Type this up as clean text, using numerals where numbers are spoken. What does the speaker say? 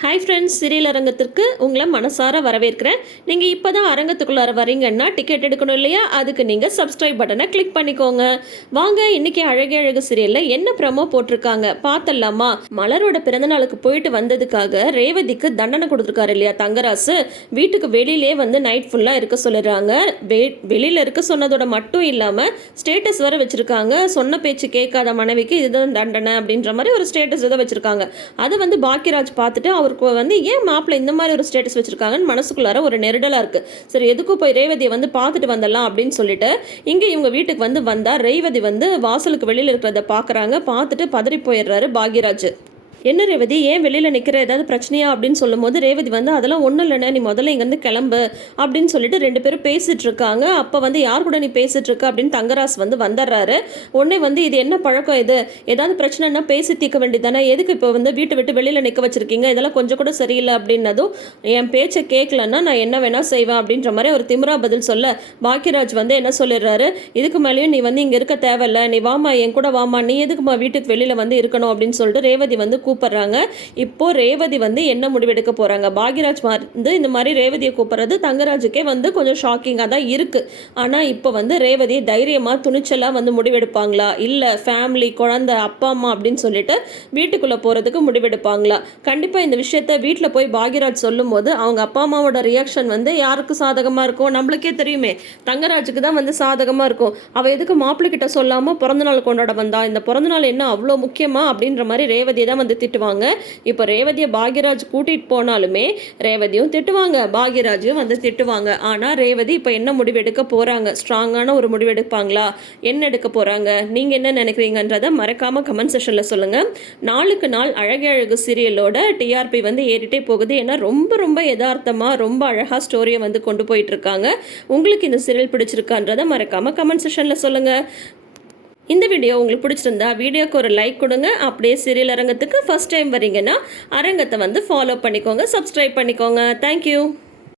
Hi friends, serial அரங்கத்திற்கு உங்களை மனசார வரவேற்கிறேன். நீங்கள் இப்போ தான் அரங்கத்துக்குள்ளார வரீங்கன்னா டிக்கெட் எடுக்கணும் இல்லையா? அதுக்கு நீங்கள் சப்ஸ்கிரைப் பட்டனை கிளிக் பண்ணிக்கோங்க. வாங்க, இன்னைக்கு அழகே அழகு சீரியலில் என்ன ப்ரமோ போட்டிருக்காங்க பார்த்தலாமா? மலரோட பிறந்தநாளுக்கு போயிட்டு வந்ததுக்காக ரேவதிக்கு தண்டனை கொடுத்துருக்காரு இல்லையா தங்கராசு? வீட்டுக்கு வெளியிலே வந்து நைட் ஃபுல்லாக இருக்க சொல்லிடுறாங்க. வெளியில் இருக்க சொன்னதோட மட்டும் இல்லாமல் ஸ்டேட்டஸ் வர வச்சுருக்காங்க. சொன்ன பேச்சு கேட்காத மனைவிக்கு இதுதான் தண்டனை அப்படின்ற மாதிரி ஒரு ஸ்டேட்டஸ் இதை வச்சுருக்காங்க. அதை வந்து பாக்கியராஜ் பார்த்துட்டு அவருக்கு வந்து ஏன் மாப்பிள்ளை இந்த மாதிரி ஒரு ஸ்டேட்டஸ் வச்சிருக்காங்கன்னு மனசுக்குள்ளார ஒரு நெருடலாக இருக்குது. சரி, எதுக்கும் போய் ரேவதியை வந்து பார்த்துட்டு வந்துடலாம் அப்படின்னு சொல்லிட்டு இங்கே இவங்க வீட்டுக்கு வந்து வந்தால் ரேவதி வந்து வாசலுக்கு வெளியில் இருக்கிறத பார்க்குறாங்க. பார்த்துட்டு பதறி போயிடுறாரு பாக்யராஜ். என்ன ரேவதி, ஏன் வெளியில் நிற்கிற, ஏதாவது பிரச்சனையா அப்படின்னு சொல்லும்போது ரேவதி வந்து அதெல்லாம் ஒன்றும் இல்லைண்ணே, நீ முதல்ல இங்கேருந்து கிளம்பு அப்படின்னு சொல்லிட்டு ரெண்டு பேரும் பேசிகிட்டு இருக்காங்க. அப்போ வந்து யார் கூட நீ பேசிகிட்டு இருக்க அப்படின்னு தங்கராஸ் வந்து வந்துடுறாரு. உடனே வந்து இது என்ன பழக்கம், இது ஏதாவது பிரச்சனைனா பேசி தீர்க்க வேண்டியதானே, எதுக்கு இப்போ வந்து வீட்டை விட்டு வெளியில் நிற்க வச்சுருக்கீங்க, இதெல்லாம் கொஞ்சம் கூட சரியில்லை அப்படின்னதும் என் பேச்சை கேட்கலன்னா நான் என்ன வேணால் செய்வேன் அப்படின்ற மாதிரி ஒரு திமிரா பதில் சொல்ல பாக்கியராஜ் வந்து என்ன சொல்லிடுறாரு, இதுக்கு மேலேயும் நீ வந்து இங்கே இருக்க தேவையில்ல, நீ வாமா என் கூட வாமா, நீ எதுக்குமா வீட்டுக்கு வெளியில் வந்து இருக்கணும் அப்படின்னு சொல்லிட்டு ரேவதி வந்து கூப்பிடுறாங்க. இப்போ ரேவதி வந்து என்ன முடிவெடுக்க போறாங்க? பாக்யராஜ் வந்து இந்த மாதிரி ரேவதியை கூப்பிடுறது தங்கராஜுக்கே வந்து கொஞ்சம் ஷாக்கிங்காக தான் இருக்கு. ஆனா இப்போ வந்து ரேவதி தைரியமா துணிச்சலா வந்து முடிவெடுப்பாங்களா, இல்ல ஃபேமிலி குழந்தை அப்பா அம்மா அப்படின்னு சொல்லிட்டு வீட்டுக்குள்ள போறதுக்கு முடிவெடுப்பாங்களா? கண்டிப்பா இந்த விஷயத்த வீட்டில் போய் பாக்யராஜ் சொல்லும் போது அவங்க அப்பா அம்மாவோட ரியாக்ஷன் வந்து யாருக்கு சாதகமா இருக்கும்? நம்மளுக்கே தெரியுமே, தங்கராஜுக்கு தான் வந்து சாதகமா இருக்கும். அவ எதுக்கு மாப்பிள்ளை கிட்ட சொல்லாம பிறந்தநாள் கொண்டாட வந்தா, இந்த பிறந்தநாள் என்ன அவ்வளோ முக்கியமா அப்படின்ற மாதிரி ரேவதியை தான் வந்து திட்டுவாங்க. இப்போ ரேவதியை பாக்யராஜ் கூட்டிட்டு போனாலுமே ரேவதியும் திட்டுவாங்க, பாக்யராஜும் வந்து திட்டுவாங்க. ஆனா ரேவதி இப்போ என்ன முடிவு எடுக்க போறாங்க? ஸ்ட்ராங்கான ஒரு முடிவு எடுப்பாங்களா? என்ன எடுக்க போறாங்க? நீங்க என்ன நினைக்கிறீங்கன்றத மறக்காம கமெண்ட் செக்ஷன்ல சொல்லுங்க. நாளுக்கு நாள் அழகே அழகு சீரியலோட டிஆர்பி வந்து ஏறிட்டே போகுது. ஏன்னா ரொம்ப ரொம்ப யதார்த்தமா ரொம்ப அழகா ஸ்டோரியை வந்து கொண்டு போயிட்டு இருக்காங்க. உங்களுக்கு இந்த சீரியல் பிடிச்சிருக்கான்றத மறக்காம கமெண்ட் செக்ஷன்ல சொல்லுங்க. இந்த வீடியோ உங்களுக்கு பிடிச்சிருந்தா வீடியோக்கு ஒரு லைக் கொடுங்க. அப்படியே சீரியல் அரங்கத்துக்கு ஃபர்ஸ்ட் டைம் வரீங்கன்னா அரங்கத்தை வந்து ஃபாலோ பண்ணிக்கோங்க, சப்ஸ்கிரைப் பண்ணிக்கோங்க. தேங்க்யூ.